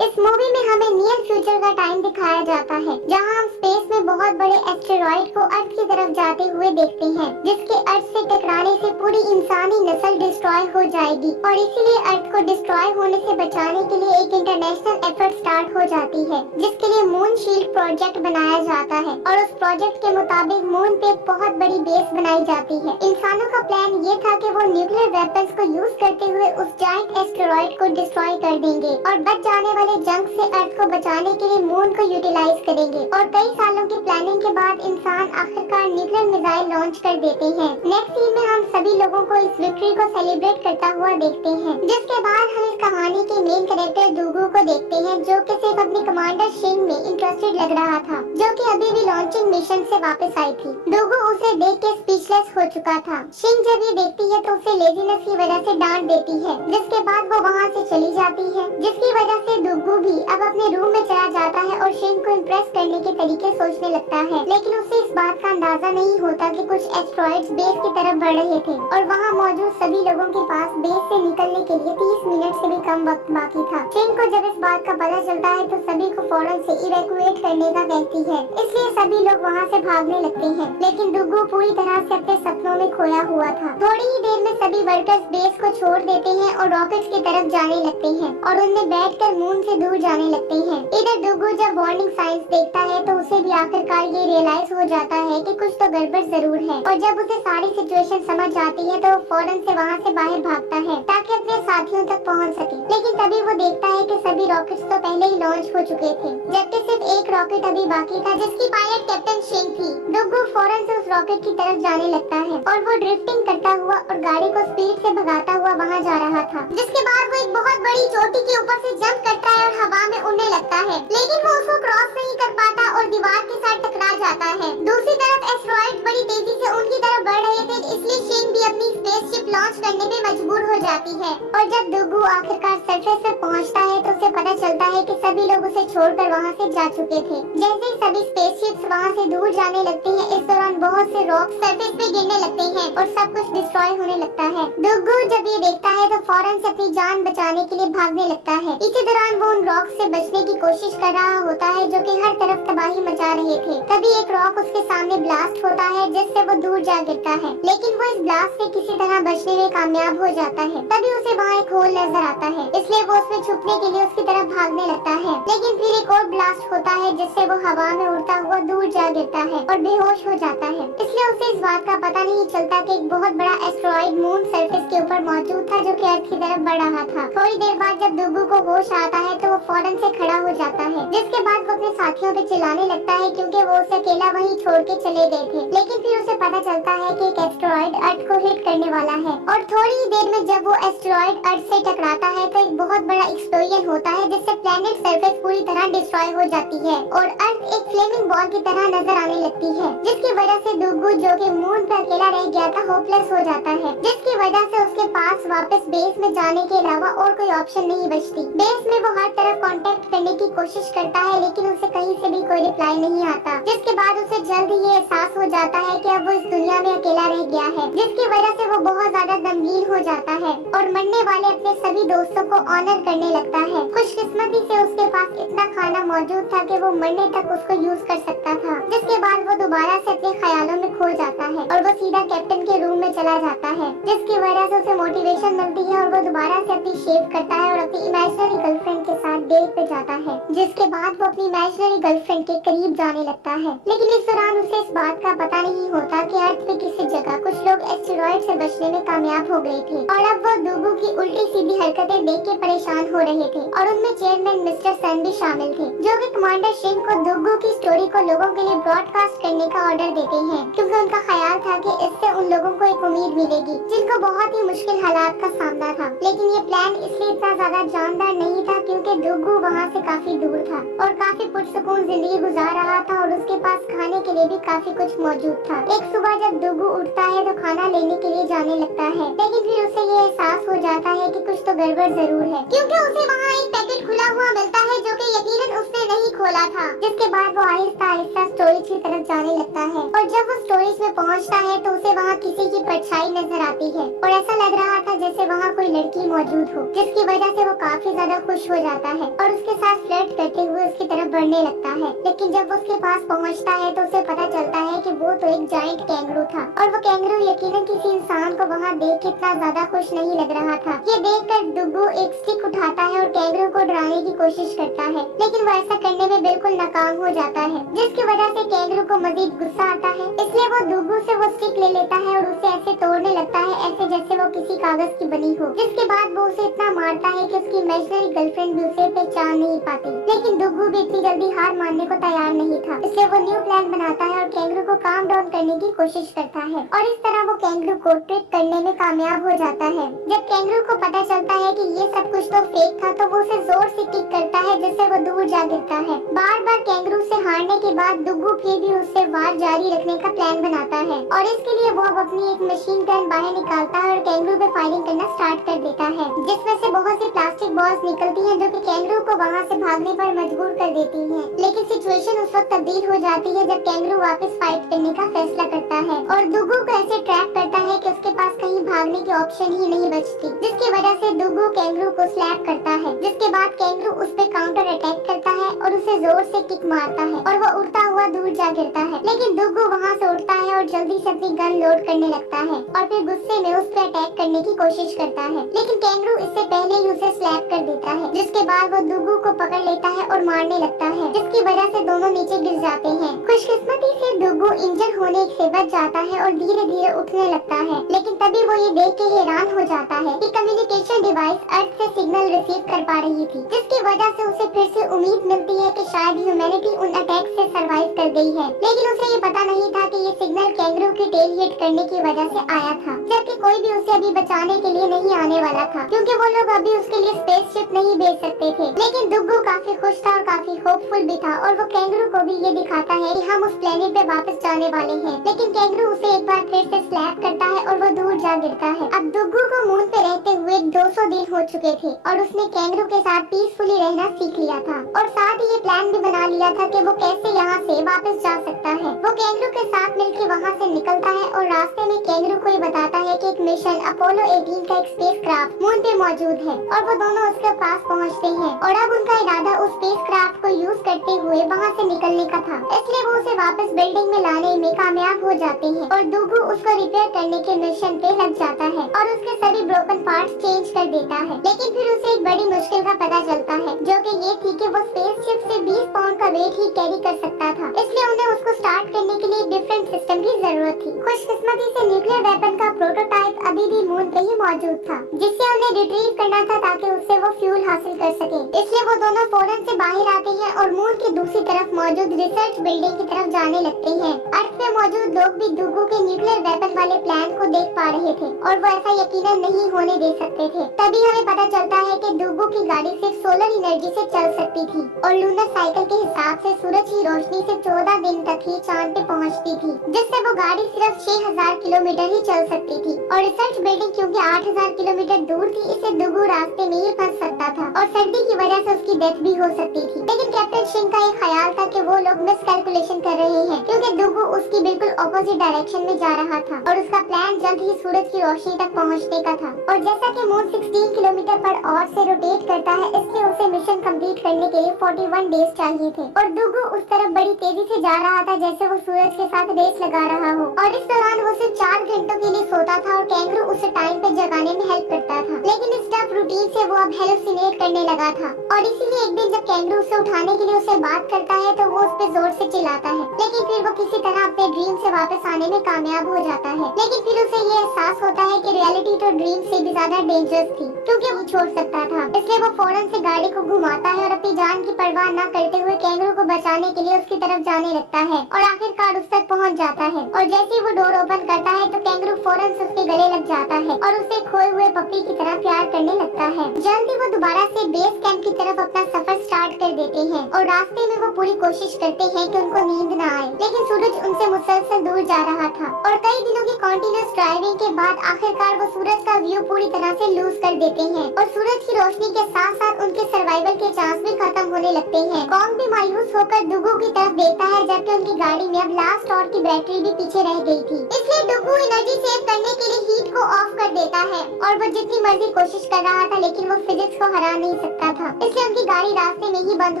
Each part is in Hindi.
इस मूवी में हमें नियर फ्यूचर का टाइम दिखाया जाता है, जहां हम स्पेस में बहुत बड़े एस्टेरॉइड को अर्थ की तरफ जाते हुए देखते हैं, जिसके अर्थ से टकराने से पूरी इंसानी नस्ल डिस्ट्रॉय हो जाएगी और इसीलिए अर्थ को डिस्ट्रॉय होने से बचाने के लिए एक इंटरनेशनल एफर्ट स्टार्ट हो जाती है, जिसके लिए मून शील्ड प्रोजेक्ट बनाया जाता है और उस प्रोजेक्ट के मुताबिक मून पे एक बहुत बड़ी बेस बनाई जाती है। इंसानों का प्लान ये था कि वो न्यूक्लियर वेपन्स को यूज करते हुए उस जायंट एस्टेरॉइड को डिस्ट्रॉय कर देंगे और बच जाने वाले जंग से अर्थ को बचाने के लिए मून को यूटिलाइज करेंगे। और कई सालों की प्लानिंग के बाद इंसान आखिरकार न्यूक्लियर मिसाइल लॉन्च कर देते हैं। नेक्स्ट सीन में हम सभी लोगों को इस विक्ट्री को सेलिब्रेट करता हुआ देखते हैं, जिसके बाद हम इस कहानी के मेन कैरेक्टर दुगु को देखते हैं, जो कि सिर्फ अपनी कमांडर शिंग में इंटरेस्टेड लग रहा था, जो कि अभी भी लॉन्चिंग मिशन से वापस आई थी। दुगु उसे देख के स्पीचलेस हो चुका था। शिंग जब ये देखती है तो उसे लेजीनेस की वजह से डांट देती है, जिसके बाद वो वहाँ से चली जाती है, जिसकी वजह से दुगु भी अब अपने रूम में चला जाता है और शिंग को इम्प्रेस करने के तरीके सोचने लगता है। लेकिन उसे इस बात का अंदाजा नहीं होता कि कुछ एस्टेरॉइड्स बेस की तरफ बढ़ रहे थे और वहाँ मौजूद सभी लोगों के पास बेस से निकलने के लिए 30 मिनट से भी कम वक्त बाकी था। शिंग को जब इस बात का पता चलता है तो सभी को फौरन से इवैक्यूएट करने का कहती है, इसलिए सभी लोग वहाँ से भागने लगते हैं। लेकिन दुगु पूरी तरह से अपने सपनों में खोया हुआ था। थोड़ी ही देर में सभी वर्कर्स बेस को छोड़ देते हैं और रॉकेट्स की तरफ जाने लगते हैं और उनमें बैठकर मून से दूर जाने लगते हैं। इधर दुगु जब वार्निंग साइंस देखता है तो उसे भी आखिरकार ये रियलाइज हो जाता है कि कुछ तो गड़बड़ जरूर है और जब उसे सारी सिचुएशन समझ जाती है तो वो फौरन से वहाँ से बाहर भागता है ताकि अपने साथियों तक पहुँच सके। लेकिन तभी वो देखता है कि सभी रॉकेट्स तो पहले ही लॉन्च हो चुके थे, जबकि सिर्फ एक रॉकेट अभी बाकी था, जिसकी पायलट कैप्टन शिंग थी। दुगु फौरन से उस रॉकेट की तरफ जाने लगता है और वो ड्रिफ्टिंग करता हुआ और गाड़ी को स्पीड से भगाता हुआ वहाँ जा रहा था, जिसके बाद वो एक बहुत बड़ी चोटी के ऊपर से जंप करता है और हवा में उड़ने लगता है। लेकिन वो उसको क्रॉस नहीं कर पाता और दीवार के साथ टकरा जाता है। दूसरी तरफ एस्टेरॉइड बड़ी तेजी से उनकी तरफ बढ़ रहे थे, इसलिए शिंग भी अपनी स्पेसशिप लॉन्च करने में मजबूर हो जाती है। और जब दुगु आखिरकार सरफेस पे पहुंचता है तो उसे पता चलता है कि सभी लोग उसे छोड़कर वहां से जा चुके थे। जैसे ही सभी स्पेसशिप्स वहां से दूर जाने लगते हैं, इस दौरान बहुत से रॉक सरफेस पे गिरने लगते हैं और सब कुछ डिस्ट्रॉय होने लगता है। दुगु जब ये देखता है तो फौरन से अपनी जान बचाने के लिए भागने लगता है। इसी दौरान वो उन रॉक से बचने की कोशिश कर रहा होता है जो कि हर तरफ तबाही मचा रहे थे। तभी एक रॉक उसके सामने ब्लास्ट होता है, जिससे वो दूर जा गिरता है। लेकिन वो इस ब्लास्ट से किसी तरह बचने में कामयाब हो जाता है। तभी उसे वहाँ एक होल नजर आता है, इसलिए वो उसमें छुपने के लिए उसकी तरफ भागने लगता है। लेकिन फिर एक और ब्लास्ट होता है, जिससे वो हवा में उड़ता हुआ दूर जा गिरता है और बेहोश हो जाता है। इसलिए उसे इस बात का पता नहीं चलता कि एक बहुत बड़ा एस्टेरॉइड मून सरफेस के ऊपर मौजूद था, जो कि अर्थ की तरफ बढ़ रहा था। थोड़ी देर बाद जब दुगु को होश आता है तो वो फौरन से खड़ा हो जाता है, जिसके बाद वो अपने साथियों पे चिल्लाने लगता है, क्योंकि वो उसे अकेला वहीं छोड़ के चले गए थे। लेकिन फिर उसे पता चलता है कि एक एस्टेरॉइड अर्थ को हिट करने वाला है और थोड़ी ही देर में जब वो एस्टेरॉइड अर्थ से टकराता है तो एक बहुत बड़ा एक्सप्लोजन होता है, जिससे प्लेनेट सरफेस पूरी तरह डिस्ट्रॉय हो जाती है और अर्थ एक फ्लेमिंग बॉल की तरह नजर आने लगती है, जिसकी वजह से दुगु जो कि मून पर अकेला रह गया था होपलेस हो जाता है, जिसकी वजह से उसके पास वापस बेस में जाने के अलावा और कोई ऑप्शन नहीं बचती। बेस में वो हर तरफ कांटेक्ट करने की कोशिश करता है, लेकिन उसे कहीं से भी कोई रिप्लाई नहीं आता, जिसके बाद उसे जल्द ही एहसास हो जाता है कि अब वो इस दुनिया में अकेला रह गया है, जिसकी वजह से वो बहुत ज्यादा गमगीन हो जाता है और मरने वाले अपने सभी दोस्तों को ऑनर करने लगता है। खुशकिस्मती से उसके पास इतना खाना मौजूद था कि वो मरने तक उसको यूज कर सकता था, जिसके बाद वो दोबारा से अपने ख्यालों में खो जाता है और वो सीधा कैप्टन के रूम में चला जाता है, जिसकी वजह से उसे मोटिवेशन मिलती है और वो दोबारा से अपनी शेव करता है और अपनी इमेजिनरी गर्लफ्रेंड के साथ डेट पे जाता है, जिसके बाद वो अपनी इमेजिनरी गर्लफ्रेंड के करीब जाने लगता है। लेकिन इस दौरान उसे इस बात का पता नहीं होता कि अर्थ पे किसी जगह कुछ लोग एस्टेरॉइड से बचने में कामयाब हो गए थे और अब वो दुगु की उल्टी सीधी हरकतें देख के परेशान हो रहे थे और उनमें चेयरमैन मिस्टर सन भी शामिल थे, जो कि कमांडर शिंग को दुगु की स्टोरी को लोगों के लिए ब्रॉडकास्ट करने का ऑर्डर देते हैं, क्योंकि उनका ख्याल था कि इससे उन लोगों को एक उम्मीद मिलेगी जिनको बहुत ही मुश्किल हालात का सामना था। लेकिन ये प्लान इसलिए इतना ज्यादा जानदार नहीं था क्योंकि दुगु वहाँ से काफी दूर था और काफी पुरसुकून जिंदगी गुजार रहा था और उसके पास खाने के लिए भी काफी कुछ मौजूद था। एक सुबह जब दुगु उठता है तो खाना लेने के लिए जाने लगता है, लेकिन फिर उसे ये एहसास हो जाता है कि कुछ तो गड़बड़ जरूर है, क्योंकि उसे वहाँ एक पैकेट खुला हुआ मिलता है जो कि यकीनन उसने नहीं खोला होता था, जिसके बाद वो आहिस्ता आहिस्ता स्टोरेज की तरफ जाने लगता है। और जब वो स्टोरेज में पहुंचता है तो उसे वहाँ किसी की परछाई नजर आती है और ऐसा लग रहा था जैसे वहाँ कोई लड़की मौजूद हो, जिसकी वजह से वो काफी ज्यादा खुश हो जाता है और उसके साथ फ्लर्ट करते हुए उसकी तरफ बढ़ने लगता है। लेकिन जब वो उसके पास पहुँचता है तो उसे पता चलता है कि वो तो एक जायंट कैंगरू था और वो कैंगरू यकीनन किसी इंसान को वहाँ देख इतना ज्यादा खुश नहीं लग रहा था। ये देखकर दुग्गू एक स्टिक उठाता है और कैंगरू को डराने की कोशिश करता है, लेकिन वो ऐसा करने में बिल्कुल नाकाम हो जाता है, जिसकी वजह से कैंगरू को मजीद गुस्सा आता है। इसलिए वो दुग्गू से वो स्टिक ले लेता है और उसे ऐसे तोड़ने लगता है ऐसे जैसे वो किसी कागज की बनी हो। जिसके बाद वो उसे इतना मारता है कि उसकी इमेजिनरी गर्लफ्रेंड भी उसे पहचान नहीं पाती। लेकिन दुग्गू भी इतनी जल्दी हार मानने को तैयार नहीं था, इसलिए वो न्यू प्लान बनाता है और कैंगरू को काम डाउन करने की कोशिश करता है और इस तरह वो कैंगरू को ट्रिक करने में कामयाब हो जाता है। जब कैंगरू को पता चलता है कि ये सब कुछ तो फेक था तो वो उसे जोर से किक करता है जिससे वो दूर जा गिरता है। बार बार कैंगरू से हारने के बाद दुग्गू फिर भी उससे वार जारी रखने का प्लान बनाता है और इसके लिए वो अब अपनी एक मशीन गन बाहर निकालता है और कैंगरू पे फायरिंग करना स्टार्ट कर देता है, जिसमें से बहुत सी प्लास्टिक बॉल्स निकलती हैं जो कि कैंगरू को वहाँ से भागने पर मजबूर कर देती हैं। लेकिन सिचुएशन उस वक्त तब्दील हो जाती है जब कैंगरू वापस फाइट करने का फैसला करता है और दुग्गू को ऐसे ट्रैप करता है कि उसके पास कहीं भागने की ऑप्शन ही नहीं बचती, जिसकी वजह से दुग्गू कैंगरू को स्लैप करता है। जिसके बाद कैंगरू उस पे काउंटर अटैक करता है और उसे जोर से किक मारता है और वो उड़ता हुआ दूर जा गिरता है। लेकिन दुग्गू वहाँ से उड़ता है और जल्दी से अपनी गन लोड करने लगता है और फिर गुस्से में उस पे अटैक करने की कोशिश करता है, लेकिन कैंगरू इससे पहले ही उसे स्लैप कर देता है। जिसके बाद वो दुग्गू को पकड़ लेता है और मारने लगता है, जिसकी वजह से दोनों नीचे गिर जाते हैं। खुशकिस्मती से दुग्गू इंजर होने से बच जाता है और धीरे धीरे उठने लगता है, लेकिन तभी वो ये देख के हैरान हो जाता है कि कम्युनिकेशन डिवाइस अर्थ से सिग्नल रिसीव कर पा रही थी, जिसकी वजह से उसे फिर से उम्मीद मिलती है कि शायद ह्यूमैनिटी उन अटैक से सरवाइव कर गई है। लेकिन उसे ये पता नहीं था कि ये सिग्नल कैंगरू की टेल हिट करने की वजह से आया था, जबकि कोई भी उसे अभी बचाने के लिए नहीं आने वाला था, क्योंकि वो लोग अभी उसके लिए स्पेसशिप नहीं भेज सकते थे। लेकिन दुग्गू काफी खुश था और काफी होपफुल भी था और वो कैंगरू को भी ये दिखाता है कि हम उस प्लेनेट पे वापस जाने वाले हैं। लेकिन कैंगरू उसे एक बार फिर से स्लैप करता है और वो दूर जा गिरता है। अब दुग्गू को मून पे रहते हुए 200 दिन हो चुके थे और उसने कैंगरू के साथ पीसफुली रहना सीख लिया था और साथ ही ये प्लान भी बना लिया था कि वो कैसे यहाँ से वापस जा सकता है। वो कैंगरू के साथ मिलकर वहाँ से निकलता है और रास्ते में कैंगरू को ये बताता है कि एक मिशन अपोलो 18 का एक स्पेसक्राफ्ट मून पे मौजूद है और वो दोनों उसके पास पहुँचते हैं और अब उनका इरादा उस स्पेसक्राफ्ट को यूज करते हुए वहाँ से निकलने का था, इसलिए वो उसे वापस बिल्डिंग में लाने में कामयाब हो जाते हैं और दुग्गू उसको रिपेयर करने के मिशन पे लग जाता है और उसके सभी ब्रोकन पार्ट्स चेंज कर देता है। लेकिन फिर उसे एक बड़ी मुश्किल का पता चलता है, जो कि ये थी कि वो स्पेसशिप से 20 पाउंड का वेट ही कैरी कर सकता था, इसलिए उन्हें उसको स्टार्ट करने के लिए एक डिफरेंट सिस्टम की जरूरत थी। खुशकिस्मती से न्यूक्लियर वेपन का प्रोटोटाइप अभी भी मून पे ही मौजूद था, जिससे उन्हें रिट्रीव करना था ताकि उससे वो फ्यूल हासिल कर सके। इसलिए वो दोनों फौरन से बाहर आते हैं और मून की दूसरी तरफ मौजूद रिसर्च बिल्डिंग की तरफ जाने लगते हैं। अर्थ पे मौजूद लोग भी दुग्गू के न्यूक्लियर वेपन वाले प्लान को देख पा रहे थे और वो ऐसा यकीनन नहीं होने दे सकते थे। तभी हमें पता चलता है कि दुग्गू की गाड़ी सिर्फ सोलर एनर्जी से चल सकती थी और लूनर साइकिल के हिसाब से सूरज की रोशनी से 14 दिन तक ही चांद पे पहुंचती थी, जिससे वो गाड़ी सिर्फ 6000 किलोमीटर ही चल सकती थी और रिसर्च बिल्डिंग क्योंकि 8000 किलोमीटर दूर थी, इसे दुग्गू रास्ते में ही फंस सकता था और सर्दी की वजह से उसकी डेथ भी हो सकती थी। लेकिन कैप्टन सिंह का एक ख्याल था कि वो लोग मिस कैलकुलेशन कर रहे हैं, क्योंकि दुग्गू उसकी बिल्कुल ऑपोजिट डायरेक्शन में जा रहा था और उसका प्लान जल्द ही सूरज की रोशनी तक पहुंचने का था। और जैसा कि मून 16 किलोमीटर पर आवर से रोटेट करता है, इसलिए उसे मिशन कंप्लीट करने के लिए 41 डेज चाहिए थे और दुग्गू उस तरफ बड़ी तेजी से जा रहा था जैसे वो सूरज के साथ रेस लगा रहा हो और इस दौरान वो सिर्फ 4 घंटों के लिए सोता था और कैंगरू उसे टाइम पे जगाने में हेल्प करता था। लेकिन इस टफ रूटीन से वो अब हेलुसिनेट करने लगा था और इसीलिए एक दिन जब कैंगरू उसे उठाने के लिए उसे बात करता है तो वो उस पे जोर से चिल्लाता है, लेकिन फिर वो किसी तरह अपने ड्रीम से वापस आने में कामयाब हो जाता है। लेकिन फिर उसे ये एहसास होता है कि रियलिटी तो ड्रीम से भी ज्यादा डेंजरस थी, क्योंकि वो छोड़ सकता था। इसलिए वो फौरन से गाड़ी को घुमाता है और अपनी जान की परवाह न करते हुए कैंगरू को बचाने के लिए उसकी तरफ जाने लगता है और आखिरकार उस तक पहुंच जाता है और जैसे ही वो डोर ओपन करता है तो कैंगरू फौरन से उसके गले लग जाता है और उसे खोए हुए पप्पी की तरह प्यार करने लगता है। जल्द ही वो दोबारा से बेस कैंप की तरफ अपना सफर स्टार्ट कर देते हैं और रास्ते में वो पूरी कोशिश करते हैं कि उनको नींद न आए, लेकिन सूरज उनसे मुसलसल दूर जा रहा था और कई दिनों की कंटीन्यूअस ड्राइविंग के बाद आखिरकार वो सूरज का व्यू पूरी तरह से लूज कर देते हैं और सूरज की रोशनी के साथ साथ उनके सर्वाइवल के चांस भी खत्म हो होने लगते हैं। कॉन्ग भी मायूस होकर डुगू की तरफ देखता है, जबकि उनकी गाड़ी में अब लास्ट और की बैटरी भी पीछे रह गई थी। इसलिए डुगू एनर्जी सेव करने के लिए हीट को ऑफ कर देता है और वो जितनी मर्जी कोशिश कर रहा था, लेकिन वो फिजिक्स को हरा नहीं सकता था। इसलिए उनकी गाड़ी रास्ते में ही बंद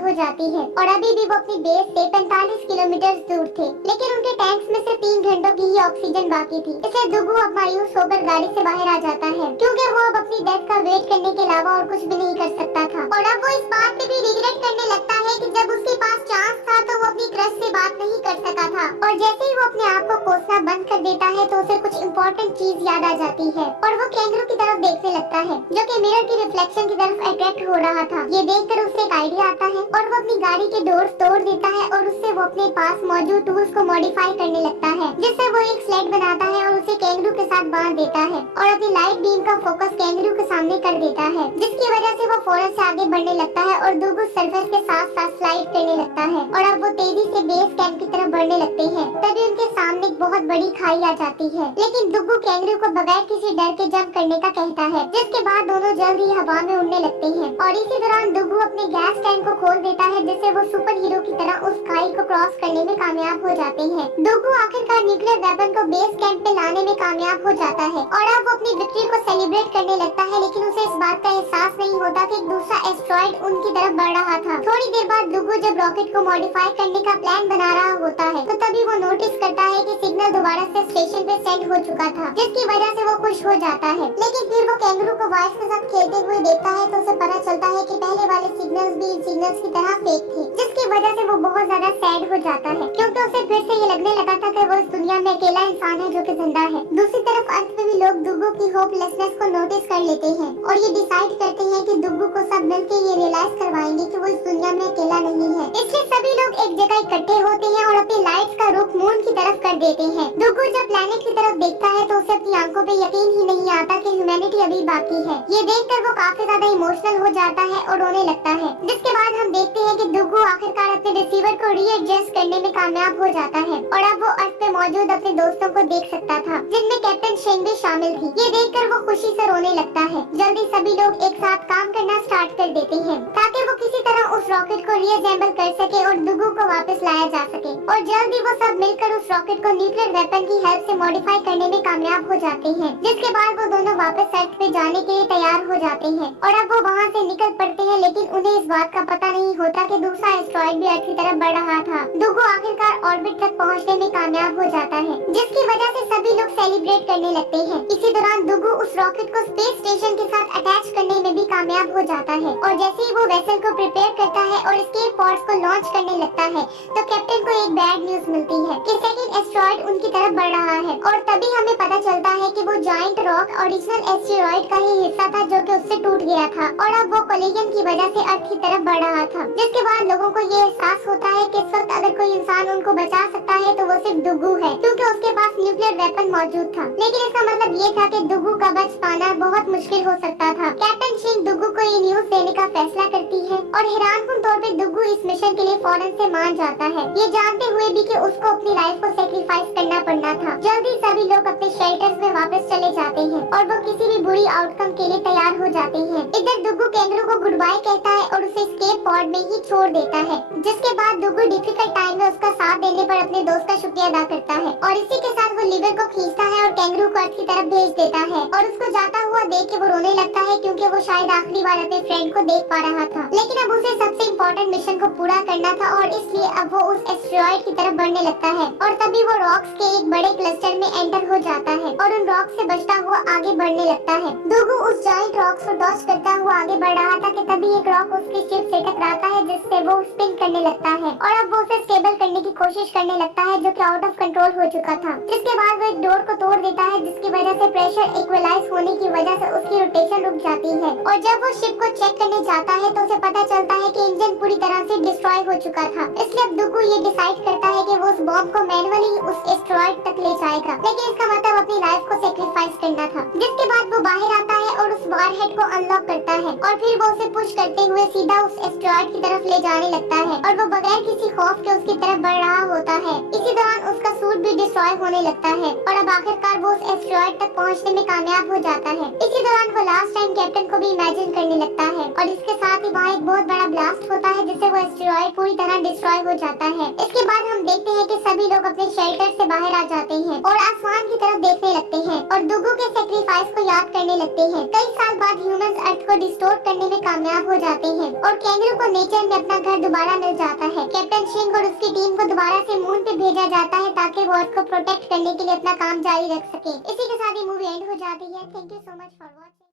हो जाती है और अभी भी वो अपनी बेस से 45 किलोमीटर दूर थे, लेकिन उनके टैंक्स में से 3 घंटों की ही ऑक्सीजन बाकी थी। इसलिए डुगू अब मायूस होकर गाड़ी से बाहर आ जाता है, क्योंकि वो अब अपनी डेथ का वेट करने के अलावा और कुछ भी नहीं कर सकता था। और अब वो इस बात पे भी रिग्रेट करने लगता है कि जब उसके पास चांस था तो वो अपनी क्रश से बात नहीं कर सका था। और जैसे ही वो अपने आप को कोसना बंद कर देता है तो उसे कुछ इम्पोर्टेंट चीज याद आ जाती है और वो कैंगरू की तरफ देखने लगता है, जो कि मिरर की रिफ्लेक्शन की तरफ अट्रैक्ट हो रहा था। ये देखकर उसे एक आइडिया आता है और वो अपनी गाड़ी के डोर्स तोड़ देता है और उससे वो अपने पास मौजूद टूल्स को मॉडिफाई करने लगता है, जिससे वो एक स्लेड बनाता है और उसे कैंगरू के साथ बांध देता है और अपनी लाइट बीम का फोकस कैंगरू के सामने कर देता है, जिसकी वजह से वो फौरन से आगे बढ़ने लगता है और डुगू सरफेस के साथ साथ स्लाइड करने लगता है और अब वो तेजी से बेस कैंप की तरफ बढ़ने लगते हैं। तभी उनके सामने एक बहुत बड़ी खाई आ जाती है, लेकिन डुगू कैंगरू को बगैर किसी डर के जंप करने का कहता है, जिसके बाद दोनों जल्द ही हवा में उड़ने लगते हैं। और इसी दौरान डुगू अपने गैस टैंक को खोल देता है, जिससे वो सुपर हीरो की तरह उस खाई को क्रॉस करने में कामयाब हो जाते हैं। डुगू आखिरकार न्यूक्लियर वेपन को बेस कैंप पे लाने में कामयाब हो जाता है और अब वो अपनी विक्ट्री को सेलिब्रेट करने लगता है, लेकिन उसे इस बात का एहसास नहीं होता कि एक दूसरा एस्ट्रॉइड उनकी तरफ बढ़ रहा था। थोड़ी देर बाद डुगू जब रॉकेट को मॉडिफाई करने का प्लान बना रहा होता है, तो तभी वो नोटिस करता है कि सिग्नल दोबारा से स्टेशन पे सेंड हो चुका था, जिसकी वजह से वो खुश हो जाता है। लेकिन फिर वो कैंगरू को वॉइस के साथ खेलते हुए देखता है तो उसे पता चलता है कि पहले वाले सिग्नल्स भी इन सिग्नल्स की तरह फेक थे, जिसकी वजह से वो बहुत ज्यादा सैड हो जाता है, क्योंकि उसे फिर से ये लगने लगा था कि वो इस दुनिया में अकेला इंसान है जो कि जिंदा है। दूसरी तरफ अर्थ पे भी लोग डुगू की होपलेसनेस को नोटिस कर लेते हैं और ये डिसाइड करते हैं कि डुगू को सब मिलकर ये रियलाइज करवाएंगे कि वो इस दुनिया में अकेला नहीं है। इसलिए सभी लोग एक जगह इकट्ठे होते हैं और अपनी लाइट्स का रुख मून की तरफ कर देते हैं। डुगू जब प्लेनेट की तरफ देखता है तो उसे अपनी आंखों पे यकीन ही नहीं आता कि ह्यूमैनिटी अभी बाकी है। ये देखकर वो काफी ज्यादा इमोशनल हो जाता है और रोने लगता है, जिसके बाद हम देखते हैं कि डुगू आखिरकार अपने रिसीवर को रीएडजस्ट करने में कामयाब हो जाता है और अब वो अर्थ पे मौजूद अपने दोस्तों को देख सकता था, जिनमें कैप्टन शेंग भी शामिल थी। ये देखकर वो खुशी से रोने लगता है। जल्दी सभी लोग एक साथ काम करना स्टार्ट कर देते हैं ताकि वो किसी तरह उस रॉकेट को रीअसेंबल कर सके और डुगू को वापस लाया जा सके। और जल्द ही वो सब मिलकर उस रॉकेट को न्यूक्लियर वेपन की हेल्प से मॉडिफाई करने में कामयाब हो जाते हैं, जिसके बाद वो दोनों वापस अर्थ पे जाने के लिए तैयार हो जाते हैं और अब वो वहाँ से निकल पड़ते हैं। लेकिन उन्हें इस बात का पता नहीं होता कि दूसरा एस्ट्रॉइड भी अर्थ की तरफ बढ़ रहा था। डुगू आखिरकार ऑर्बिट तक पहुँचने में कामयाब हो जाता है, जिसकी वजह से सभी लोग सेलिब्रेट करने लगते हैं। इसी दौरान डुगू उस रॉकेट को स्पेस स्टेशन के साथ अटैच करने में भी कामयाब हो जाता है और जैसे ही वो वेसल को प्रिपेयर करता है और एस्केप पॉड्स को लॉन्च करने लगता है तो कैप्टन को एक बैड न्यूज मिलती है कि सेकंड एस्ट्रॉइड उनकी तरफ बढ़ रहा है। और तभी हमें पता चलता है कि वो जायंट रॉक ओरिजिनल एस्टेरॉइड का ही हिस्सा था, जो कि उससे टूट गया था और अब वो कोलिजन की वजह से अर्थ की तरफ बढ़ रहा था। जिसके बाद लोगों को ये एहसास होता है कि इस वक्त अगर कोई इंसान उनको बचा सकता है तो वो सिर्फ डुगू है, क्योंकि उसके पास न्यूक्लियर वेपन मौजूद था। लेकिन इसका मतलब ये था कि डुगू का बच पाना बहुत मुश्किल हो सकता था। कैप्टन शिंग डुगू को ये न्यूज देने का फैसला करती है और हैरानकुन तौर पे डुगू इस मिशन के लिए फौरन से मान जाता है, ये जानते हुए भी कि उसको अपनी लाइफ को सेक्रीफाइस करना पड़ना था। जल्दी सभी लोग अपने शेल्टर्स में वापस चले जाते हैं और वो किसी भी बुरी आउटकम के लिए तैयार हो जाते हैं। इधर डुगू कैंगरू को गुड बाय कहता है और उसे एस्केप पॉड में ही छोड़ देता है, जिसके बाद डुगू डिफिकल्ट टाइम में उसका साथ देने पर अपने दोस्त का शुक्रिया अदा करता है और इसी के साथ वो लिवर को खींचता है और कैंगरू को अर्थ की तरफ भेज देता है और उसको जाता हुआ देख के वो रोने लगता है, क्योंकि वो शायद आखिरी बार अपने फ्रेंड को देख पा रहा था। लेकिन अब उसे सबसे इम्पोर्टेंट मिशन को पूरा करना था और इसलिए अब वो उस एस्टेरॉइड की तरफ बढ़ने लगता है और तभी वो रॉक्स के एक बड़े क्लस्टर में एंटर हो जाता है और उन रॉक्स से बचता हुआ आगे बढ़ने लगता है। डुगू उस जायंट रॉक्स को डॉज करता हुआ आगे बढ़ रहा था कि तभी एक रॉक उसकी शिप से टकराता है, जिससे वो स्पिन करने लगता है और अब वो उसे स्टेबल करने की कोशिश करने लगता है, जो कि आउट ऑफ कंट्रोल हो चुका था। जिसके बाद वो एक डोर को तोड़ देता है, जिसकी वजह से प्रेशर इक्वलाइज होने की वजह से उसकी रोटेशन रुक जाती है और जब वो शिप को चेक करने जाता है तो उसे पता चलता है कि इंजन पूरी तरह से डिस्ट्रॉय हो चुका था। इसलिए अब डुगू ये डिसाइड करता है कि वो उस बॉम्ब को मैनुअली उस एस्टेरॉइड तक ले जाएगा, लेकिन इसका मतलब अपनी लाइफ को सेक्रीफाइस करना था। जिसके बाद वो बाहर आता है और उस वारहेड को अनलॉक करता है और फिर वो उसे पुश करते हुए सीधा उस एस्टेरॉइड की तरफ ले जाने लगता है और वो बगैर किसी खौफ के उसकी तरफ बढ़ रहा होता है। इसी दौरान उसका सूट भी डिस्ट्रॉय होने लगता है और अब आखिरकार वो उस एस्टेरॉइड तक पहुंचने में कामयाब हो जाता है। इसी दौरान वो लास्ट टाइम कैप्टन को भी इमेजिन करने लगता है और इसके साथ ही वहाँ एक बहुत बड़ा ब्लास्ट होता है जिससे वो एस्टेरॉइड पूरी तरह डिस्ट्रॉय हो जाता है। इसके बाद हम देखते हैं कि सभी लोग अपने शेल्टर से बाहर आ जाते हैं और आसमान की तरफ देखने लगते हैं और दुगो के सेक्रीफाइस को याद करने लगते हैं। कई साल बाद ह्यूमंस अर्थ को डिस्टोर करने में कामयाब हो जाते हैं और कैंगरू को नेचर में अपना घर दोबारा मिल जाता है। कैप्टन शिंग और उसकी टीम को दोबारा से मून पे भेजा जाता है ताकि वो अर्थ को प्रोटेक्ट करने के लिए अपना काम जारी रख सके। इसी के साथ ही मूवी एंड हो जाती है। Thank you so much for watching.